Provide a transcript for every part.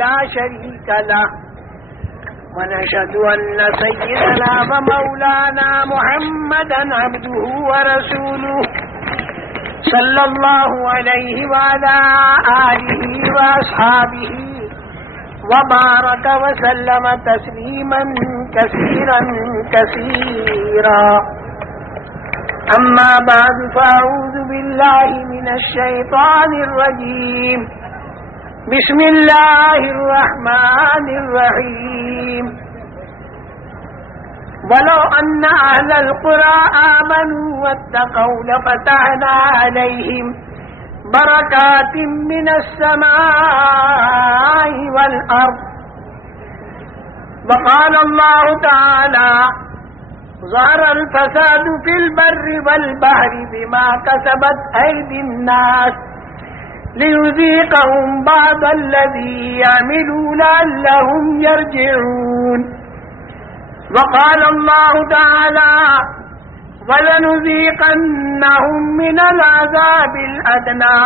لا شريك له ونشهد أن سيدنا ومولانا محمدا عبده ورسوله صلى الله عليه وعلى آله وأصحابه وبارك وسلم تسليما كثيرا كثيرا أما بعد فأعوذ بالله من الشيطان الرجيم بسم الله الرحمن الرحيم ولو أن أهل القرى آمنوا واتقوا لفتحنا عليهم بركات من السماء والأرض وقال الله تعالى ظهر الفساد في البر والبحر بما كسبت أيدي الناس ليذيقهم بعض الذي يعملوا لعلهم يرجعون وقال الله تعالى ولنذيقنهم من العذاب الأدنى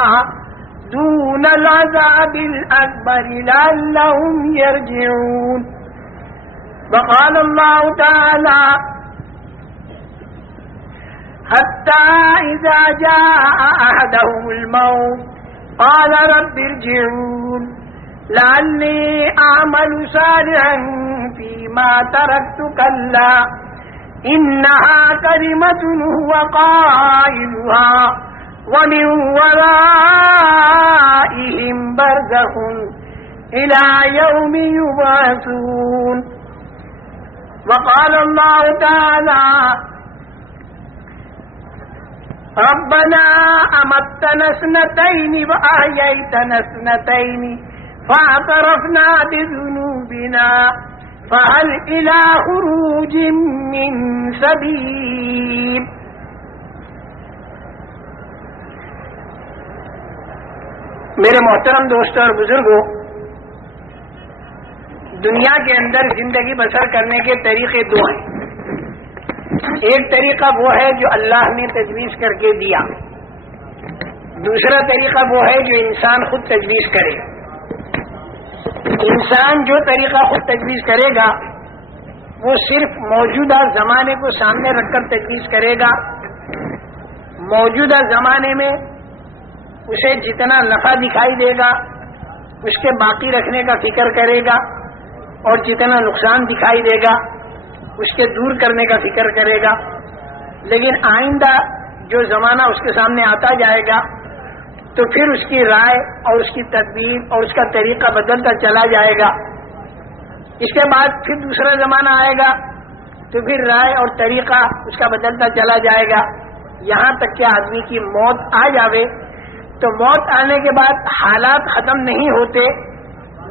دون العذاب الأكبر لعلهم يرجعون وقال الله تعالى حتى إذا جاء أحدهم الموت قال رب ارجعون لعلي أعمل صالحا فيما تركت كلا إنها كلمة هو قائلها ومن ورائهم برزخ إلى يوم يبعثون وقال الله تعالى ربنا أمتنا اثنتين وأحييتنا اثنتين فاعترفنا بذنوبنا فهل إلى خروج من سبيل میرے محترم دوستوں اور بزرگوں، دنیا کے اندر زندگی بسر کرنے کے طریقے دو ہیں۔ ایک طریقہ وہ ہے جو اللہ نے تجویز کر کے دیا، دوسرا طریقہ وہ ہے جو انسان خود تجویز کرے۔ انسان جو طریقہ خود تجویز کرے گا وہ صرف موجودہ زمانے کو سامنے رکھ کر تجویز کرے گا۔ موجودہ زمانے میں اسے جتنا نفع دکھائی دے گا اس کے باقی رکھنے کا فکر کرے گا، اور جتنا نقصان دکھائی دے گا اس کے دور کرنے کا فکر کرے گا۔ لیکن آئندہ جو زمانہ اس کے سامنے آتا جائے گا تو پھر اس کی رائے اور اس کی تدبیر اور اس کا طریقہ بدلتا چلا جائے گا۔ اس کے بعد پھر دوسرا زمانہ آئے گا تو پھر رائے اور طریقہ اس کا بدلتا چلا جائے گا، یہاں تک کہ آدمی کی موت آ جاوے۔ تو موت آنے کے بعد حالات ختم نہیں ہوتے،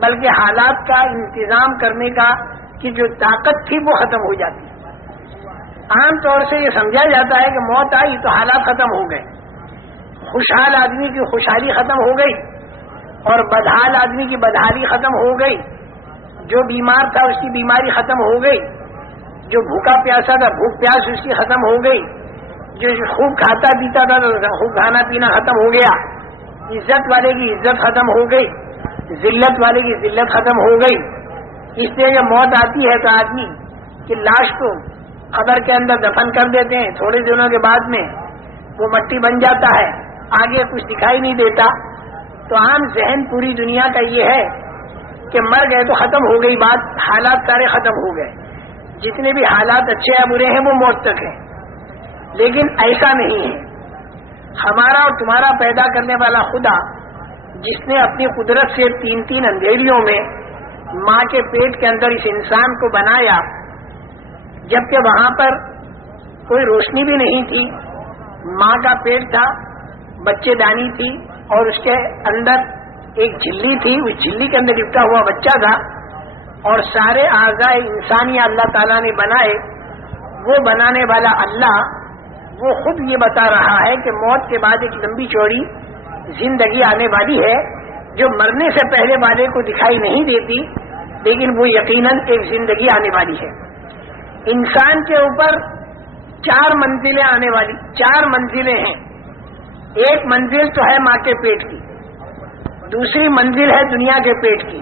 بلکہ حالات کا انتظام کرنے کا کی جو طاقت تھی وہ ختم ہو جاتی۔ عام طور سے یہ سمجھا جاتا ہے کہ موت آئی تو حالات ختم ہو گئے، خوشحال آدمی کی خوشحالی ختم ہو گئی اور بدحال آدمی کی بدحالی ختم ہو گئی، جو بیمار تھا اس کی بیماری ختم ہو گئی، جو بھوکا پیاسا تھا بھوک پیاس اس کی ختم ہو گئی، جو خوب کھاتا پیتا تھا تو خوب کھانا پینا ختم ہو گیا، عزت والے کی عزت ختم ہو گئی، ذلت والے کی ذلت ختم ہو گئی۔ اس لیے جب موت آتی ہے تو آدمی کی لاش کو قبر کے اندر دفن کر دیتے ہیں، تھوڑے دنوں کے بعد میں وہ مٹی بن جاتا ہے، آگے کچھ دکھائی نہیں دیتا۔ تو عام ذہن پوری دنیا کا یہ ہے کہ مر گئے تو ختم ہو گئی بات، حالات سارے ختم ہو گئے، جتنے بھی حالات اچھے یا برے ہیں وہ موت تک ہیں۔ لیکن ایسا نہیں ہے۔ ہمارا اور تمہارا پیدا کرنے والا خدا، جس نے اپنی قدرت سے تین تین اندھیریوں میں ماں کے پیٹ کے اندر اس انسان کو بنایا، جبکہ وہاں پر کوئی روشنی بھی نہیں تھی، ماں کا پیٹ تھا، بچے دانی تھی اور اس کے اندر ایک جھلی تھی، اس جھلی کے اندر لپٹا ہوا بچہ تھا، اور سارے اعضاء انسانی اللہ تعالیٰ نے بنائے۔ وہ بنانے والا اللہ وہ خود یہ بتا رہا ہے کہ موت کے بعد ایک لمبی چوڑی زندگی آنے والی ہے، جو مرنے سے پہلے والے کو دکھائی نہیں دیتی، لیکن وہ یقیناً ایک زندگی آنے والی ہے۔ انسان کے اوپر 4 منزلیں آنے والی، 4 منزلیں ہیں۔ ایک منزل تو ہے ماں کے پیٹ کی، دوسری منزل ہے دنیا کے پیٹ کی،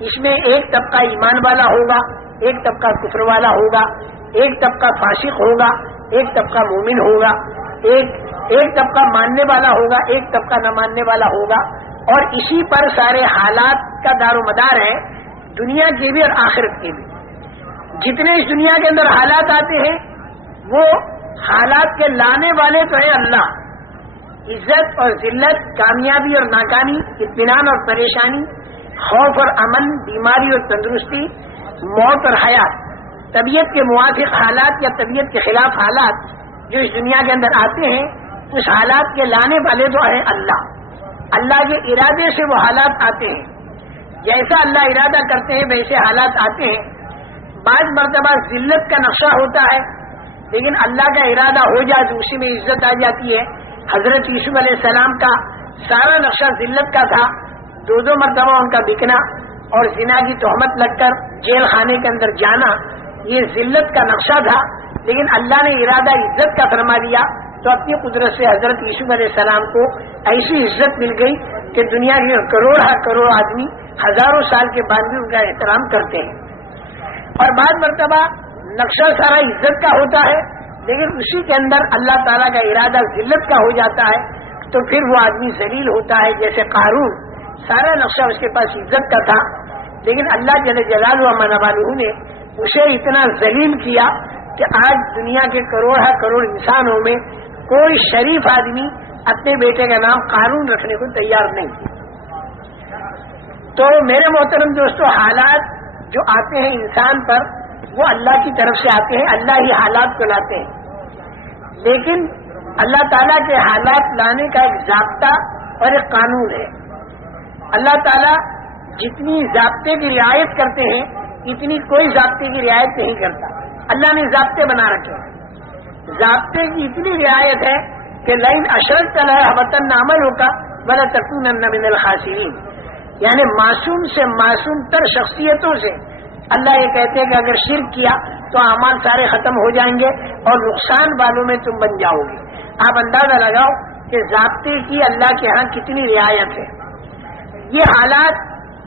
اس میں ایک طبقہ ایمان والا ہوگا، ایک طبقہ کفر والا ہوگا، ایک طبقہ فاسق ہوگا، ایک طبقہ مومن ہوگا، ایک طبقہ ماننے والا ہوگا، ایک طبقہ نہ ماننے والا ہوگا، اور اسی پر سارے حالات کا دار و مدار ہے، دنیا کے بھی اور آخرت کے بھی۔ جتنے اس دنیا کے اندر حالات آتے ہیں وہ حالات کے لانے والے تو ہیں اللہ، عزت اور ذلت، کامیابی اور ناکامی، اطمینان اور پریشانی، خوف اور امن، بیماری اور تندرستی، موت اور حیات، طبیعت کے موافق حالات یا طبیعت کے خلاف حالات جو اس دنیا کے اندر آتے ہیں، اس حالات کے لانے والے تو ہیں اللہ۔ اللہ کے ارادے سے وہ حالات آتے ہیں، جیسا اللہ ارادہ کرتے ہیں ویسے حالات آتے ہیں۔ بعض مرتبہ ذلت کا نقشہ ہوتا ہے، لیکن اللہ کا ارادہ ہو جائے تو اسی میں عزت آ جاتی ہے۔ حضرت یوسف علیہ السلام کا سارا نقشہ ذلت کا تھا، دو مرتبہ ان کا بکنا اور زنا کی تہمت لگ کر جیل خانے کے اندر جانا، یہ ذلت کا نقشہ تھا، لیکن اللہ نے ارادہ عزت کا فرما دیا تو اپنی قدرت سے حضرت یوسف علیہ السلام کو ایسی عزت مل گئی کہ دنیا کے کروڑ آدمی ہزاروں سال کے بعد بھی ان کا احترام کرتے ہیں۔ اور بعض مرتبہ نقشہ سارا عزت کا ہوتا ہے، لیکن اسی کے اندر اللہ تعالیٰ کا ارادہ ذلت کا ہو جاتا ہے تو پھر وہ آدمی ذلیل ہوتا ہے۔ جیسے قارون، سارا نقشہ اس کے پاس عزت کا تھا، لیکن اللہ جل جلالہ و من والہ نے اسے اتنا ذلیل کیا کہ آج دنیا کے کروڑ انسانوں میں کوئی شریف آدمی اپنے بیٹے کا نام قارون رکھنے کو تیار نہیں۔ تو میرے محترم دوستو، حالات جو آتے ہیں انسان پر وہ اللہ کی طرف سے آتے ہیں، اللہ ہی حالات کو لاتے ہیں، لیکن اللہ تعالیٰ کے حالات لانے کا ایک ضابطہ اور ایک قانون ہے۔ اللہ تعالیٰ جتنی ضابطے کی رعایت کرتے ہیں اتنی کوئی ضابطے کی رعایت نہیں کرتا۔ اللہ نے ضابطے بنا رکھے ہیں، ضابطے کی اتنی رعایت ہے کہ لئن اشرکت ليحبطن عملك ولتكونن من الخاسرین، یعنی معصوم سے معصوم تر شخصیتوں سے اللہ یہ کہتے ہیں کہ اگر شرک کیا تو اعمال سارے ختم ہو جائیں گے اور نقصان والوں میں تم بن جاؤ گے۔ آپ اندازہ لگاؤ کہ ضابطے کی اللہ کے ہاں کتنی رعایت ہے۔ یہ حالات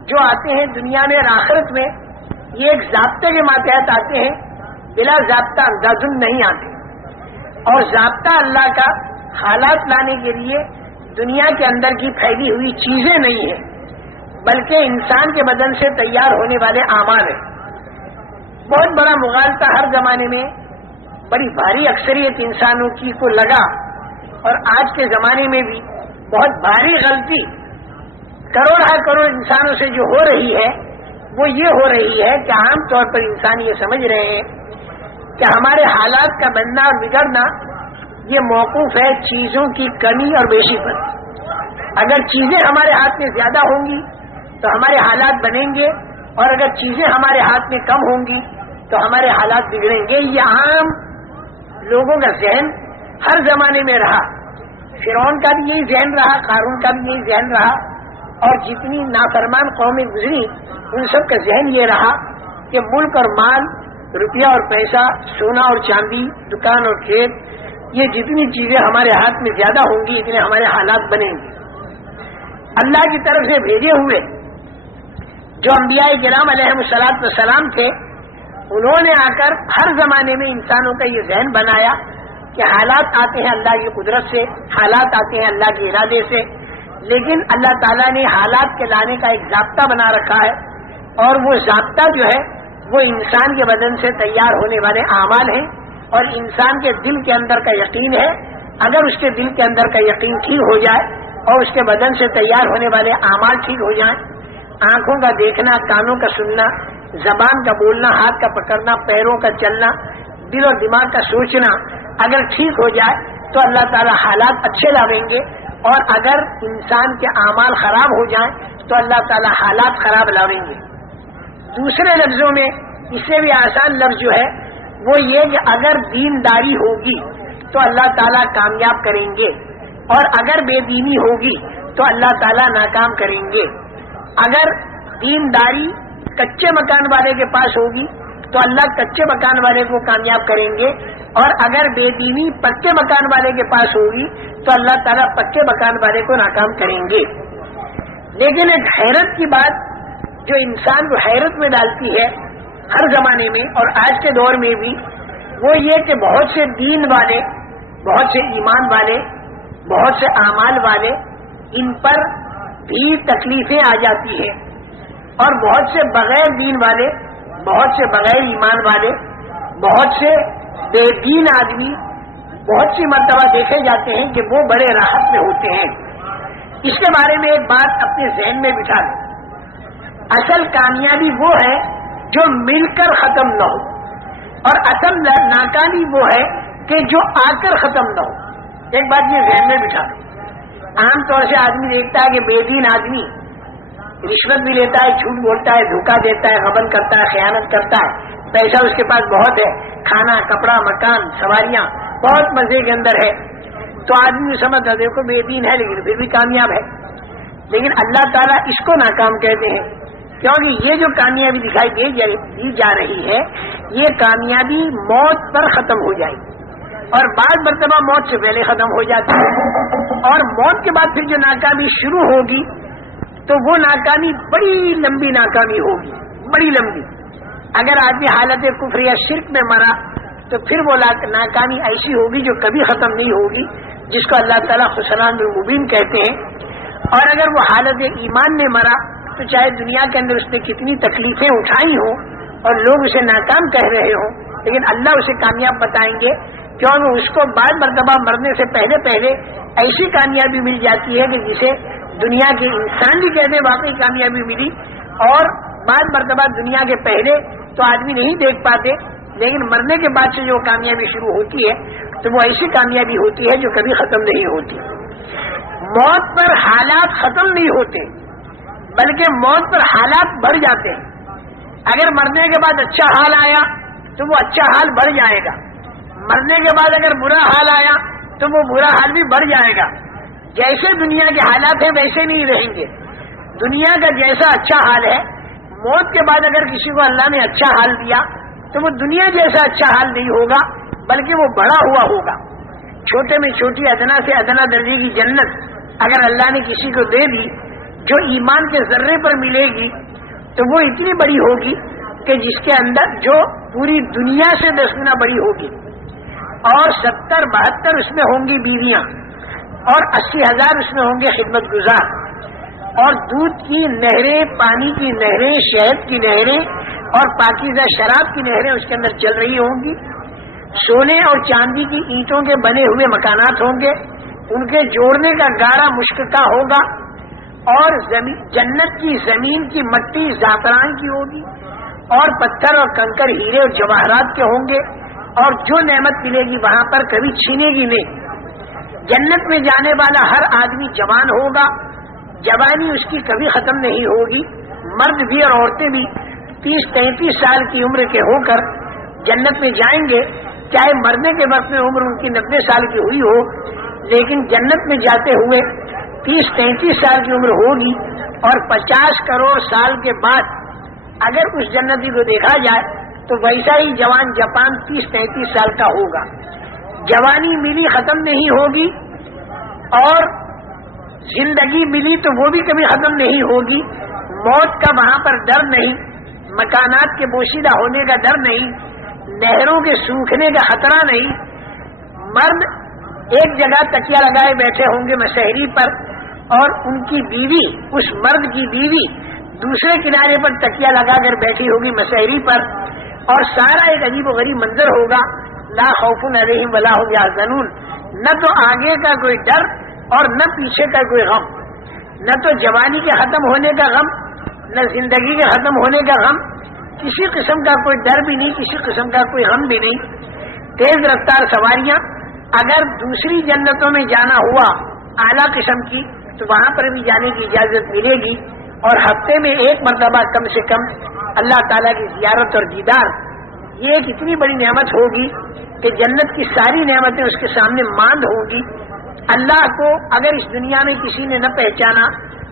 جو آتے ہیں دنیا میں اور آخرت میں، یہ ایک ضابطے کے ماتحت آتے ہیں، بلا ضابطہ اندازن نہیں آتے۔ اور ضابطہ اللہ کا حالات لانے کے لیے دنیا کے اندر کی پھیلی ہوئی چیزیں نہیں ہیں، بلکہ انسان کے بدن سے تیار ہونے والے اعمال ہیں۔ بہت بڑا مغالطہ ہر زمانے میں بڑی بھاری اکثریت انسانوں کی کو لگا، اور آج کے زمانے میں بھی بہت بھاری غلطی کروڑ انسانوں سے جو ہو رہی ہے وہ یہ ہو رہی ہے کہ عام طور پر انسان یہ سمجھ رہے ہیں کہ ہمارے حالات کا بننا اور بگڑنا یہ موقوف ہے چیزوں کی کمی اور بیشی پر۔ اگر چیزیں ہمارے ہاتھ میں زیادہ ہوں گی تو ہمارے حالات بنیں گے، اور اگر چیزیں ہمارے ہاتھ میں کم ہوں گی تو ہمارے حالات بگڑیں گے۔ یہ عام لوگوں کا ذہن ہر زمانے میں رہا، فرعون کا بھی یہی ذہن رہا، قارون کا بھی یہی ذہن رہا، اور جتنی نافرمان قومیں گزری ان سب کا ذہن یہ رہا کہ ملک اور مال، روپیہ اور پیسہ، سونا اور چاندی، دکان اور کھیت، یہ جتنی چیزیں ہمارے ہاتھ میں زیادہ ہوں گی اتنے ہمارے حالات بنیں گے۔ اللہ کی طرف سے بھیجے ہوئے جو انبیاء کرام علیہم السلام تھے، انہوں نے آ کر ہر زمانے میں انسانوں کا یہ ذہن بنایا کہ حالات آتے ہیں اللہ کی قدرت سے، حالات آتے ہیں اللہ کے ارادے سے، لیکن اللہ تعالیٰ نے حالات کے لانے کا ایک ضابطہ بنا رکھا ہے، اور وہ ضابطہ جو ہے وہ انسان کے بدن سے تیار ہونے والے اعمال ہیں، اور انسان کے دل کے اندر کا یقین ہے۔ اگر اس کے دل کے اندر کا یقین ٹھیک ہو جائے اور اس کے بدن سے تیار ہونے والے اعمال ٹھیک ہو جائیں، آنکھوں کا دیکھنا، کانوں کا سننا، زبان کا بولنا، ہاتھ کا پکڑنا، پیروں کا چلنا، دل اور دماغ کا سوچنا اگر ٹھیک ہو جائے تو اللہ تعالیٰ حالات اچھے لاویں گے، اور اگر انسان کے اعمال خراب ہو جائیں تو اللہ تعالیٰ حالات خراب لاویں گے۔ دوسرے لفظوں میں اس سے بھی آسان لفظ جو ہے وہ یہ کہ اگر دینداری ہوگی تو اللہ تعالیٰ کامیاب کریں گے، اور اگر بے دینی ہوگی تو اللہ تعالیٰ ناکام کریں گے۔ اگر دینداری کچے مکان والے کے پاس ہوگی تو اللہ کچے مکان والے کو کامیاب کریں گے، اور اگر بے دینی پکے مکان والے کے پاس ہوگی تو اللہ تعالیٰ پکے مکان والے کو ناکام کریں گے۔ لیکن ایک حیرت کی بات جو انسان کو حیرت میں ڈالتی ہے ہر زمانے میں اور آج کے دور میں بھی، وہ یہ کہ بہت سے دین والے، بہت سے ایمان والے، بہت سے اعمال والے، ان پر بھی تکلیفیں آ جاتی ہیں، اور بہت سے بغیر دین والے، بہت سے بغیر ایمان والے، بہت سے بے دین آدمی بہت سی مرتبہ دیکھے جاتے ہیں کہ وہ بڑے راحت میں ہوتے ہیں۔ اس کے بارے میں ایک بات اپنے ذہن میں بٹھا لیں، اصل کامیابی وہ ہے جو مل کر ختم نہ ہو، اور اصل ناکامی وہ ہے کہ جو آ کر ختم نہ ہو۔ ایک بات یہ ذہن میں بٹھا لیں، عام طور سے آدمی دیکھتا ہے کہ بے دین آدمی رشوت بھی لیتا ہے، جھوٹ بولتا ہے، دھوکہ دیتا ہے، غبن کرتا ہے، خیانت کرتا ہے، پیسہ اس کے پاس بہت ہے، کھانا کپڑا مکان سواریاں بہت مزے کے اندر ہے، تو آدمی سمجھتا دیکھو بے دین ہے لیکن پھر بھی کامیاب ہے۔ لیکن اللہ تعالیٰ اس کو ناکام کہتے ہیں، کیونکہ یہ جو کامیابی دکھائی دی جا رہی ہے، یہ کامیابی موت پر ختم ہو جائے گی، اور بعض مرتبہ موت سے پہلے ختم ہو جاتی ہے، اور موت کے بعد پھر جو ناکامی شروع ہوگی تو وہ ناکامی بڑی لمبی ناکامی ہوگی، بڑی لمبی۔ اگر آدمی حالت کفر یا شرک میں مرا تو پھر وہ ناکامی ایسی ہوگی جو کبھی ختم نہیں ہوگی، جس کو اللہ تعالیٰ خسران المبین کہتے ہیں۔ اور اگر وہ حالت ایمان میں مرا تو چاہے دنیا کے اندر اس نے کتنی تکلیفیں اٹھائی ہوں اور لوگ اسے ناکام کہہ رہے ہوں، لیکن اللہ اسے کامیاب بتائیں گے، کیونکہ اس کو بعد مرتبہ مرنے سے پہلے پہلے ایسی کامیابی مل جاتی ہے کہ جسے دنیا کے انسان بھی کہتے ہیں واقعی کامیابی ملی، اور بعد مرتبہ دنیا کے پہلے تو آدمی نہیں دیکھ پاتے، لیکن مرنے کے بعد سے جو کامیابی شروع ہوتی ہے تو وہ ایسی کامیابی ہوتی ہے جو کبھی ختم نہیں ہوتی۔ موت پر حالات ختم نہیں ہوتے، بلکہ موت پر حالات بڑھ جاتے ہیں۔ اگر مرنے کے بعد اچھا حال آیا تو وہ اچھا حال بڑھ جائے گا، مرنے کے بعد اگر برا حال آیا تو وہ برا حال بھی بڑھ جائے گا۔ جیسے دنیا کے حالات ہیں ویسے نہیں رہیں گے۔ دنیا کا جیسا اچھا حال ہے، موت کے بعد اگر کسی کو اللہ نے اچھا حال دیا تو وہ دنیا جیسا اچھا حال نہیں ہوگا، بلکہ وہ بڑا ہوا ہوگا۔ چھوٹے میں چھوٹی ادنا سے ادنا درجے کی جنت اگر اللہ نے کسی کو دے دی جو ایمان کے ذرے پر ملے گی تو وہ اتنی بڑی ہوگی کہ جس کے اندر جو پوری دنیا سے 10 گنا بڑی ہوگی، اور 70-72 اس میں ہوں گی بیویاں، اور 80,000 اس میں ہوں گے خدمت گزار، اور دودھ کی نہریں، پانی کی نہریں، شہد کی نہریں اور پاکیزہ شراب کی نہریں اس کے اندر چل رہی ہوں گی۔ سونے اور چاندی کی اینٹوں کے بنے ہوئے مکانات ہوں گے، ان کے جوڑنے کا گاڑا مشک کا ہوگا، اور جنت کی زمین کی مٹی زعفران کی ہوگی، اور پتھر اور کنکر ہیرے اور جواہرات کے ہوں گے، اور جو نعمت ملے گی وہاں پر کبھی چھینے گی نہیں۔ جنت میں جانے والا ہر آدمی جوان ہوگا، جوانی اس کی کبھی ختم نہیں ہوگی۔ مرد بھی اور عورتیں بھی 30-33 سال کی عمر کے ہو کر جنت میں جائیں گے، چاہے مرنے کے وقت میں عمر ان کی 90 سال کی ہوئی ہو، لیکن جنت میں جاتے ہوئے 30-33 سال کی عمر ہوگی، اور 50 کروڑ سال کے بعد اگر اس جنتی کو دیکھا جائے تو ویسا ہی جوان جاپان 30-33 سال کا ہوگا۔ جوانی ملی ختم نہیں ہوگی، اور زندگی ملی تو وہ بھی کبھی ختم نہیں ہوگی۔ موت کا وہاں پر ڈر نہیں، مکانات کے بوشیدہ ہونے کا ڈر نہیں، نہروں کے سوکھنے کا خطرہ نہیں۔ مرد ایک جگہ تکیہ لگائے بیٹھے ہوں گے مشہری پر، اور ان کی بیوی، اس مرد کی بیوی دوسرے کنارے پر تکیہ لگا کر بیٹھی ہوگی مشہری پر، اور سارا ایک عجیب و غریب منظر ہوگا۔ لا خوف علیہم ولا هم یحزنون، نہ تو آگے کا کوئی ڈر اور نہ پیچھے کا کوئی غم، نہ تو جوانی کے ختم ہونے کا غم، نہ زندگی کے ختم ہونے کا غم، کسی قسم کا کوئی ڈر بھی نہیں، کسی قسم کا کوئی غم بھی نہیں۔ تیز رفتار سواریاں، اگر دوسری جنتوں میں جانا ہوا اعلیٰ قسم کی تو وہاں پر بھی جانے کی اجازت ملے گی، اور ہفتے میں ایک مرتبہ کم سے کم اللہ تعالیٰ کی زیارت اور دیدار، یہ ایک اتنی بڑی نعمت ہوگی کہ جنت کی ساری نعمتیں اس کے سامنے ماند ہوں گی۔ اللہ کو اگر اس دنیا میں کسی نے نہ پہچانا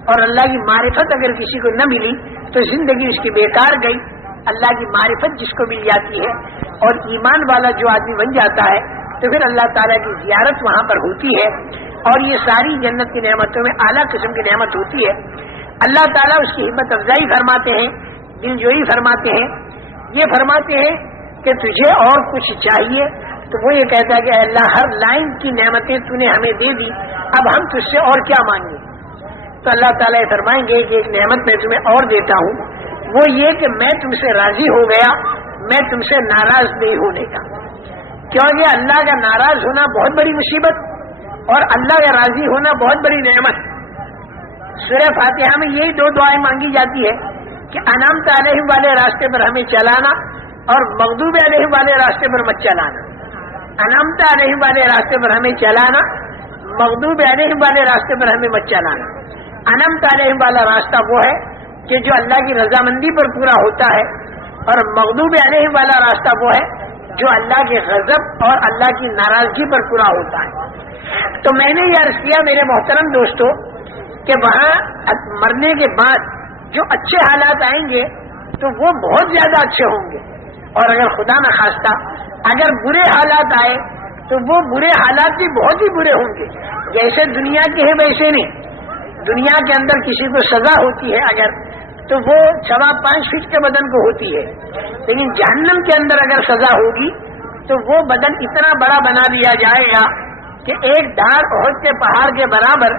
اور اللہ کی معرفت اگر کسی کو نہ ملی تو زندگی اس کی بیکار گئی۔ اللہ کی معرفت جس کو مل جاتی ہے اور ایمان والا جو آدمی بن جاتا ہے تو پھر اللہ تعالیٰ کی زیارت وہاں پر ہوتی ہے، اور یہ ساری جنت کی نعمتوں میں اعلیٰ قسم کی نعمت ہوتی ہے۔ اللہ تعالیٰ اس کی ہمت افزائی فرماتے ہیں، دل جوئی فرماتے ہیں، یہ فرماتے ہیں کہ تجھے اور کچھ چاہیے؟ تو وہ یہ کہتا ہے کہ اے اللہ، ہر لائن کی نعمتیں تو نے ہمیں دے دی، اب ہم تجھ سے اور کیا مانگیں؟ تو اللہ تعالیٰ یہ فرمائیں گے کہ ایک نعمت میں تمہیں اور دیتا ہوں، وہ یہ کہ میں تم سے راضی ہو گیا، میں تم سے ناراض نہیں ہونے کا۔ کیونکہ اللہ کا ناراض ہونا بہت بڑی مصیبت اور اللہ کا راضی ہونا بہت بڑی نعمت۔ سورہ فاتحہ میں یہی دو دعائیں مانگی جاتی ہے کہ انعمت علیہم والے راستے پر ہمیں چلانا اور مغضوب علیہم والے راستے پر مت چلانا۔ انعمت علیہم والے راستے پر ہمیں چلانا، مغضوب علیہم والے راستے پر ہمیں مت چلانا۔ انعمت علیہم والا راستہ وہ ہے کہ جو اللہ کی رضامندی پر پورا ہوتا ہے، اور مغضوب علیہم والا راستہ وہ ہے جو اللہ کے غضب اور اللہ کی ناراضگی پر پورا ہوتا ہے۔ تو میں نے یہ عرض کیا میرے محترم دوستو کہ وہاں مرنے کے بعد جو اچھے حالات آئیں گے تو وہ بہت زیادہ اچھے ہوں گے، اور اگر خدا نہ خواستہ اگر برے حالات آئے تو وہ برے حالات بھی بہت ہی برے ہوں گے۔ جیسے دنیا کے ہیں ویسے نہیں، دنیا کے اندر کسی کو سزا ہوتی ہے اگر تو وہ 5.25 فٹ کے بدن کو ہوتی ہے، لیکن جہنم کے اندر اگر سزا ہوگی تو وہ بدن اتنا بڑا بنا دیا جائے گا کہ ایک دھار احد کے پہاڑ کے برابر،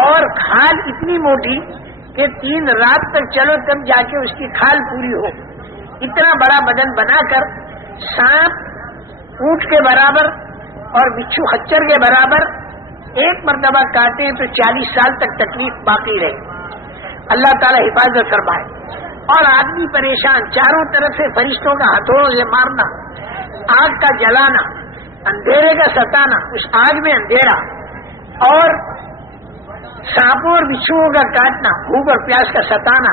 اور کھال اتنی موٹی کہ 3 رات تک چلو تب جا کے اس کی کھال پوری ہو۔ اتنا بڑا بدن بنا کر سانپ اونٹ کے برابر اور بچھو خچر کے برابر ایک مرتبہ کاٹے تو 40 سال تک تکلیف باقی رہے۔ اللہ تعالی حفاظت فرمائے۔ اور آدمی پریشان، چاروں طرف سے فرشتوں کا ہتھوڑوں سے مارنا، آگ کا جلانا، اندھیرے کا ستانا، اس آگ میں اندھیرا، اور سانپوں اور بچھوؤں کا کاٹنا، بھوک اور پیاس کا ستانا،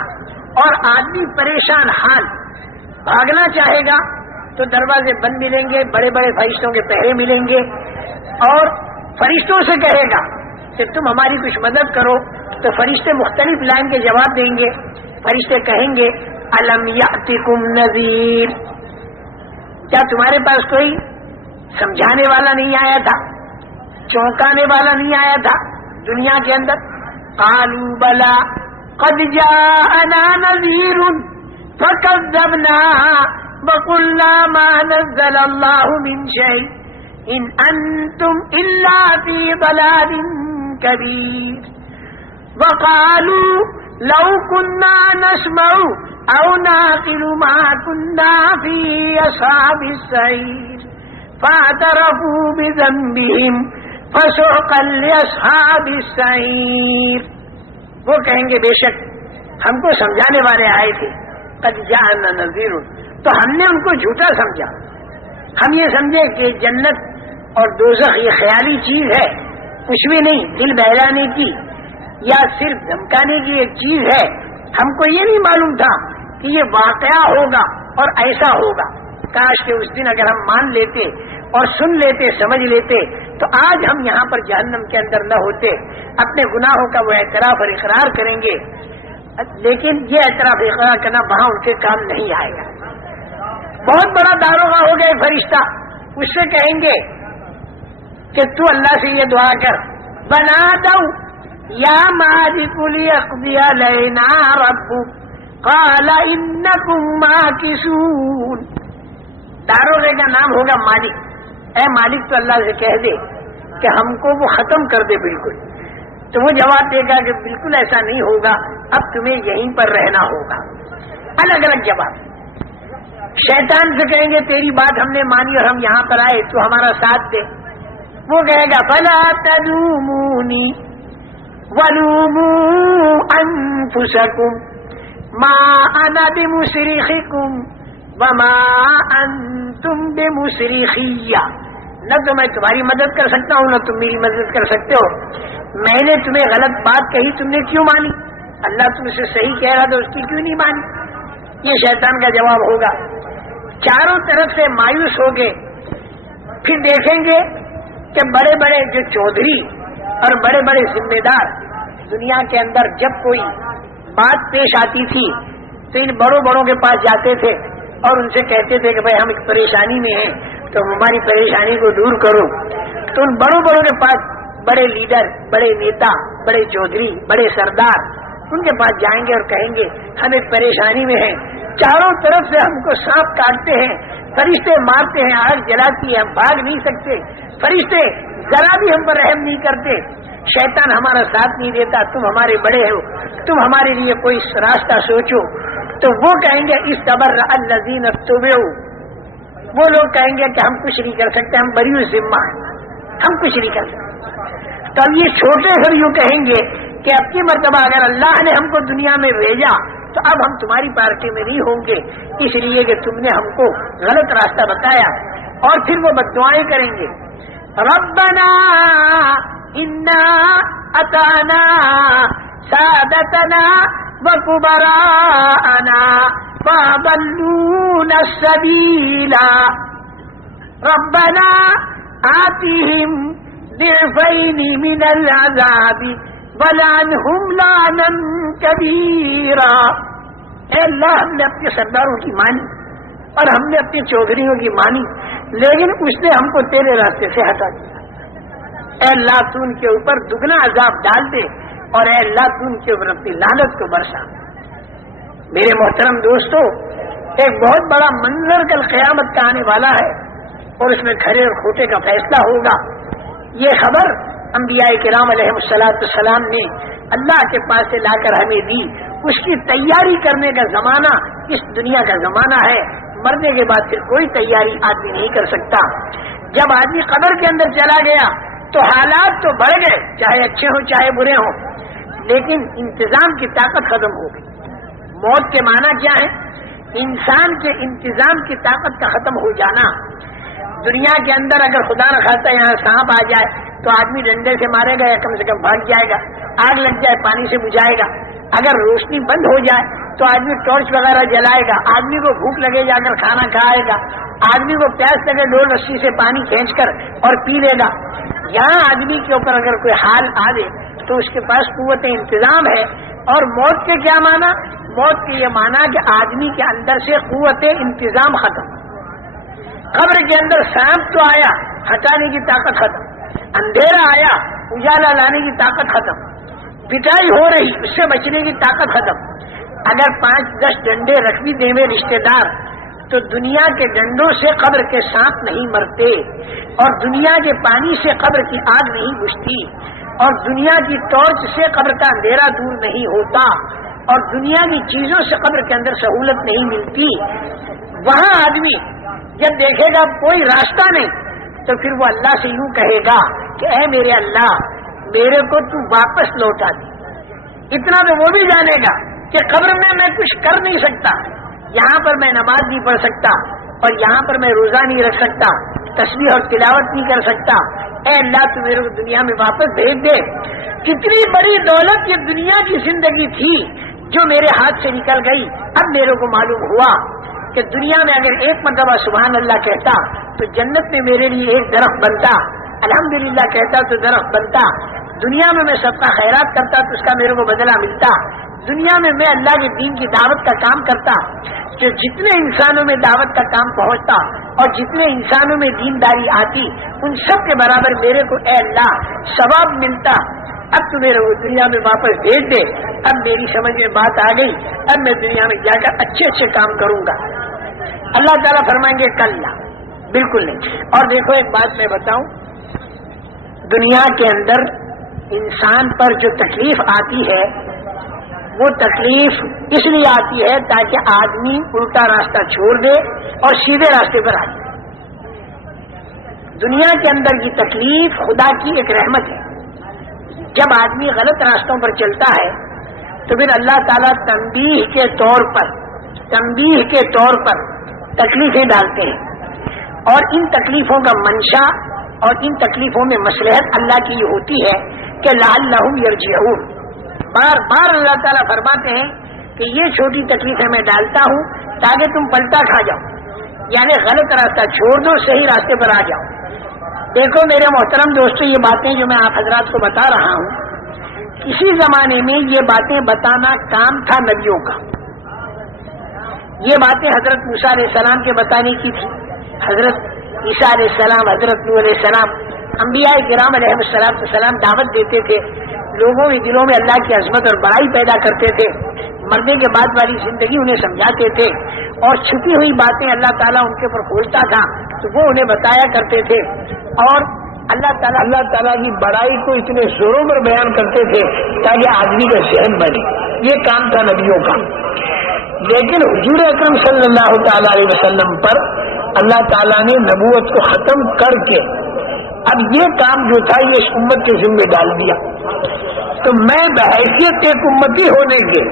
اور آدمی پریشان حال، بھاگنا چاہے گا تو دروازے بند ملیں گے، بڑے بڑے فرشتوں کے پہرے ملیں گے، اور فرشتوں سے کہے گا کہ تم ہماری کچھ مدد کرو، تو فرشتے مختلف لائن کے جواب دیں گے۔ فرشتے کہیں گے الم یاتکم نذیر، کیا تمہارے پاس کوئی سمجھانے والا نہیں آیا تھا، چونکانے والا نہیں آیا تھا دنیا کے اندر؟ قالوا بلا قد جاءنا نذیر فکذبنا وقلنا ما نزل اللہ من شیء ان انتم الا فی ضلال کبیر وقالوا لو كنا نسمع او نعقل ما كنا في اصحاب السعير فاعترفوا بذنبهم فسحقا لاصحاب السعير۔ وہ کہیں گے بے شک ہم کو سمجھانے والے آئے تھے، قد جاءنا نذیر، تو ہم نے ان کو جھوٹا سمجھا۔ ہم یہ سمجھے کہ جنت اور دوزخ یہ خیالی چیز ہے، کچھ بھی نہیں، دل بہلانے کی یا صرف دھمکانے کی ایک چیز ہے۔ ہم کو یہ نہیں معلوم تھا کہ یہ واقعہ ہوگا اور ایسا ہوگا۔ کاش کہ اس دن اگر ہم مان لیتے اور سن لیتے، سمجھ لیتے، تو آج ہم یہاں پر جہنم کے اندر نہ ہوتے، اپنے گناہوں کا وہ اعتراف اور اقرار کریں گے۔ لیکن یہ اعتراف اقرار کرنا وہاں ان کے کام نہیں آئے گا۔ بہت بڑا داروغہ ہو گئے فرشتہ، اس سے کہیں گے کہ تو اللہ سے یہ دعا کر، بنا دو یا مالک لیقضی علینا ربک قال انکم ماکثون۔ داروغے کا نام ہوگا مالک۔ اے مالک تو اللہ سے کہہ دے کہ ہم کو وہ ختم کر دے بالکل، تو وہ جواب دے گا کہ بالکل ایسا نہیں ہوگا، اب تمہیں یہیں پر رہنا ہوگا۔ الگ الگ جواب۔ شیطان سے کہیں گے تیری بات ہم نے مانی اور ہم یہاں پر آئے، تو ہمارا ساتھ دے۔ وہ کہے گا فلا تلومونی ولوموا انفسکم ما انا بمصرخکم وما انتم بمصرخی۔ نہ تو میں تمہاری مدد کر سکتا ہوں، نہ تم میری مدد کر سکتے ہو۔ میں نے تمہیں غلط بات کہی، تم نے کیوں مانی؟ اللہ تم سے صحیح کہہ رہا تو اس کی کیوں نہیں مانی؟ یہ شیطان کا جواب ہوگا۔ چاروں طرف سے مایوس ہو گئے، پھر دیکھیں گے کہ بڑے بڑے جو چودھری اور بڑے بڑے ذمہ دار دنیا کے اندر جب کوئی بات پیش آتی تھی تو ان بڑوں بڑوں کے پاس جاتے تھے اور ان سے کہتے تھے کہ بھائی ہم ایک پریشانی میں ہیں تو ہماری پریشانی کو دور کرو۔ تو ان بڑوں بڑوں کے پاس بڑے لیڈر، بڑے نیتا، بڑے چودھری، بڑے سردار ان کے پاس جائیں گے اور کہیں گے ہمیں پریشانی میں ہیں، چاروں طرف سے ہم کو سانپ کاٹتے ہیں، فرشتے مارتے ہیں، آگ جلاتی ہے، ہم بھاگ نہیں سکتے، فرشتے ذرا بھی ہم پر رحم نہیں کرتے، شیطان ہمارا ساتھ نہیں دیتا، تم ہمارے بڑے ہو، تم ہمارے لیے کوئی راستہ سوچو. تو وہ کہیں گے استبر الذین اتبعوا، وہ لوگ کہیں گے کہ ہم کچھ نہیں کر سکتے، ہم بری ذمہ ہیں، ہم کچھ نہیں کر سکتے. تو اب یہ چھوٹے پھر یوں کہیں گے کہ اب کی مرتبہ اگر اللہ نے ہم کو دنیا میں بھیجا تو اب ہم تمہاری پارٹی میں نہیں ہوں گے، اس لیے کہ تم نے ہم کو غلط راستہ بتایا. اور پھر وہ بددعائیں کریں گے، ربنا انا اطعنا سادتنا وکبراءنا فاضلونا السبیل ربنا آتهم ضعفین من العذاب ولعنهم لعنا کبیرا. اے اللہ ہم نے اپنے سرداروں کی مانی اور ہم نے اپنی چودھریوں کی مانی، لیکن اس نے ہم کو تیرے راستے سے ہٹا دیا. اے اللہ تو ان کے اوپر دگنا عذاب ڈال دے، اور اے اللہ تو ان کے اوپر اپنی لعنت کو برسا. میرے محترم دوستو، ایک بہت بڑا منظر کل قیامت کا آنے والا ہے، اور اس میں کھرے اور کھوٹے کا فیصلہ ہوگا. یہ خبر انبیاء کرام علیہ السلام نے اللہ کے پاس سے لا کر ہمیں دی. اس کی تیاری کرنے کا زمانہ اس دنیا کا زمانہ ہے، مرنے کے بعد پھر کوئی تیاری آدمی نہیں کر سکتا. جب آدمی قبر کے اندر چلا گیا تو حالات تو بڑھ گئے، چاہے اچھے ہوں چاہے برے ہوں، لیکن انتظام کی طاقت ختم ہو گئی. موت کے معنی کیا ہے؟ انسان کے انتظام کی طاقت کا ختم ہو جانا. دنیا کے اندر اگر خدا نہ خاصا یہاں سانپ آ جائے تو آدمی ڈنڈے سے مارے گا یا کم سے کم بھاگ جائے گا، آگ لگ جائے پانی سے بجھائے گا. اگر روشنی بند ہو جائے تو آدمی ٹارچ وغیرہ جلائے گا، آدمی کو بھوک لگے جا کر کھانا کھائے گا، آدمی کو پیاس لگے ڈول رسی سے پانی کھینچ کر اور پی لے گا. یہاں آدمی کے اوپر اگر کوئی حال آ دے تو اس کے پاس قوت انتظام ہے. اور موت کے کیا معنی؟ موت کے یہ معنی کہ آدمی کے اندر سے قوت انتظام ختم. قبر کے اندر سانپ تو آیا، ہٹانے کی طاقت ختم. اندھیرا آیا، اجالا لانے کی طاقت ختم. پٹائی ہو رہی، اس سے بچنے کی طاقت ختم. اگر 5-10 ڈنڈے رکھ بھی دیں میں رشتے دار تو دنیا کے ڈنڈوں سے قبر کے سانپ نہیں مرتے، اور دنیا کے پانی سے قبر کی آگ نہیں بجھتی، اور دنیا کی ٹارچ سے قبر کا اندھیرا دور نہیں ہوتا، اور دنیا کی چیزوں سے قبر کے اندر سہولت نہیں ملتی. وہاں آدمی جب دیکھے گا کوئی راستہ نہیں تو پھر وہ اللہ سے یوں کہے گا کہ اے میرے اللہ، میرے کو تو واپس لوٹا دے. اتنا تو وہ بھی جانے گا کہ قبر میں کچھ کر نہیں سکتا، یہاں پر میں نماز نہیں پڑھ سکتا، اور یہاں پر میں روزہ نہیں رکھ سکتا، تسبیح اور تلاوت نہیں کر سکتا. اے اللہ تو میرے کو دنیا میں واپس بھیج دے. کتنی بڑی دولت یہ دنیا کی زندگی تھی جو میرے ہاتھ سے نکل گئی. اب میرے کو معلوم ہوا کہ دنیا میں اگر ایک مرتبہ سبحان اللہ کہتا تو جنت میں میرے لیے ایک درخت بنتا، الحمدللہ کہتا تو درخت بنتا. دنیا میں سب کا خیرات کرتا تو اس کا میرے کو بدلہ ملتا. دنیا میں اللہ کے دین کی دعوت کا کام کرتا، جو جتنے انسانوں میں دعوت کا کام پہنچتا اور جتنے انسانوں میں دینداری آتی ان سب کے برابر میرے کو اے اللہ ثواب ملتا. اب تو میرے کو دنیا میں واپس بھیج دے. اب میری سمجھ میں بات آ گئی، اب میں دنیا میں جا کر اچھے کام کروں گا. اللہ تعالیٰ فرمائیں گے کل بالکل نہیں. اور دیکھو ایک بات میں بتاؤں، دنیا کے اندر انسان پر جو تکلیف آتی ہے وہ تکلیف اس لیے آتی ہے تاکہ آدمی الٹا راستہ چھوڑ دے اور سیدھے راستے پر آ جائے. دنیا کے اندر کی تکلیف خدا کی ایک رحمت ہے. جب آدمی غلط راستوں پر چلتا ہے تو پھر اللہ تعالیٰ تنبیہ کے طور پر تکلیفیں ڈالتے ہیں، اور ان تکلیفوں کا منشا اور ان تکلیفوں میں مصلحت اللہ کی یہ ہوتی ہے کہ لعلہم یرجعون. بار بار اللہ تعالیٰ فرماتے ہیں کہ یہ چھوٹی تکلیفیں میں ڈالتا ہوں تاکہ تم پلٹا کھا جاؤ، یعنی غلط راستہ چھوڑ دو، صحیح راستے پر آ جاؤ. دیکھو میرے محترم دوستو، یہ باتیں جو میں آپ حضرات کو بتا رہا ہوں، کسی زمانے میں یہ باتیں بتانا کام تھا نبیوں کا. یہ باتیں حضرت موسیٰ علیہ السلام کے بتانے کی تھی. حضرت عیسیٰ علیہ السلام، حضرت نوح علیہ السلام، انبیاء کرام علیہ السلام دعوت دیتے تھے، لوگوں کے دلوں میں اللہ کی عظمت اور بڑائی پیدا کرتے تھے، مرنے کے بعد والی زندگی انہیں سمجھاتے تھے، اور چھپی ہوئی باتیں اللہ تعالیٰ ان کے اوپر کھولتا تھا تو وہ انہیں بتایا کرتے تھے، اور اللہ تعالیٰ کی بڑائی کو اتنے زوروں پر بیان کرتے تھے تاکہ آدمی کا ذہن بنے۔ یہ کام تھا نبیوں کا۔ لیکن حضور اکرم صلی اللہ تعالی علیہ وسلم پر اللہ تعالیٰ نے نبوت کو ختم کر کے اب یہ کام جو تھا یہ اس امت کے ذمہ ڈال دیا۔ تو میں بحیثیت ایک امتی ہونے کے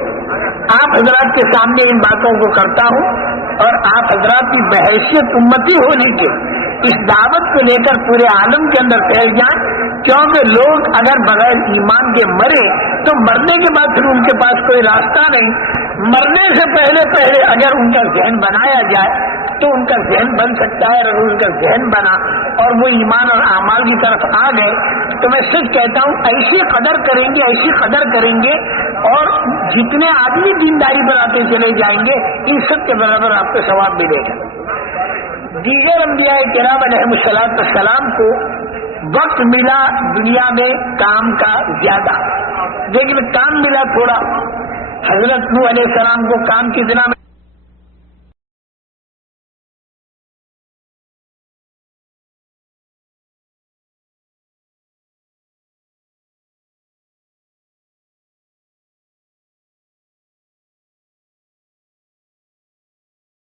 آپ حضرات کے سامنے ان باتوں کو کرتا ہوں، اور آپ حضرات کی بحیثیت امتی ہونے کے اس دعوت کو لے کر پورے عالم کے اندر پھیل جائیں، کیونکہ لوگ اگر بغیر ایمان کے مرے تو مرنے کے بعد پھر ان کے پاس کوئی راستہ نہیں۔ مرنے سے پہلے اگر ان کا ذہن بنایا جائے تو ان کا ذہن بن سکتا ہے، اگر ان کا ذہن بنا اور وہ ایمان اور اعمال کی طرف آ گئے تو میں سچ کہتا ہوں ایسی قدر کریں گے اور جتنے آدمی دینداری بناتے چلے جائیں گے ان سب کے برابر آپ کو ثواب ملے گا۔ دیگر انبیاء کرام علیہ السلام کو وقت ملا دنیا میں کام کا زیادہ، لیکن کام ملا تھوڑا۔ حضرت نوح علیہ السلام کو کام کتنا